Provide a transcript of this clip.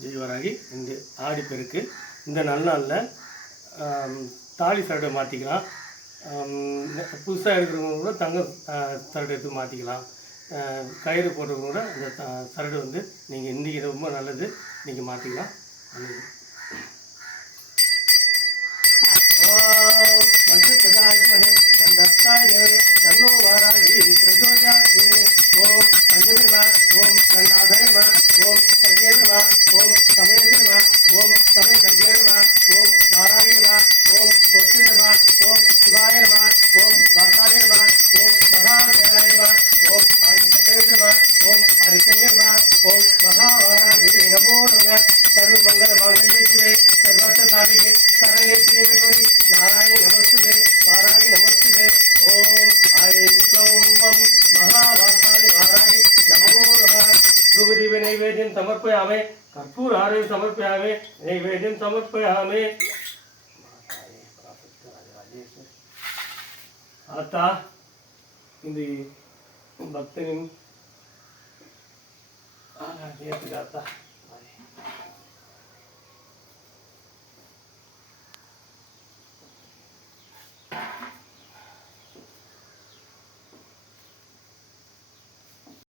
ஜெய்வராகி இந்த ஆடிப்பெருக்கு இந்த நன்னாளில் தாலி சரடை மாற்றிக்கலாம். புதுசாக இருக்கிறவங்க கூட தங்க சரடு எடுத்து மாற்றிக்கலாம். கயிறு போடுறவங்க கூட அந்த சரடு வந்து நீங்கள் இன்றைக்கி ரொம்ப நல்லது, நீங்கள் மாற்றிக்கலாம். நல்லது. प्रजामहे तन्नत्ताय तन्नो वाराहि प्रचोदयात्। ओम पंचमे नमः, ओम तन्नाथाय नमः, ओम संजय नमः, ओम समेत नमः, ओम समय संजय नमः, ओम वाराहि नमः, ओम पोत्र नमः, ओम शिवाय नमः, ओम वार्ताय नमः, ओम महादेवाय नमः, ओम आदित्याय नमः, ओम हरिकन्ये नमः, ओम महावाराहि नमो नमः। सर्वमंगल मांगल्ये शिवे सर्वार्थ साधिके शरण्ये त्र्यंबके गौरी नारायणी नमस्ते वाराही नमस्ते। ओम ऐं क्लौं वं महावार्ताय वाराही नमो नमः। धूपदीप नैवेद्यं समर्पयामि, कर्पूरहारं समर्पयामि, नैवेद्यं समर्पयामि। आता இந்த பக்தனின்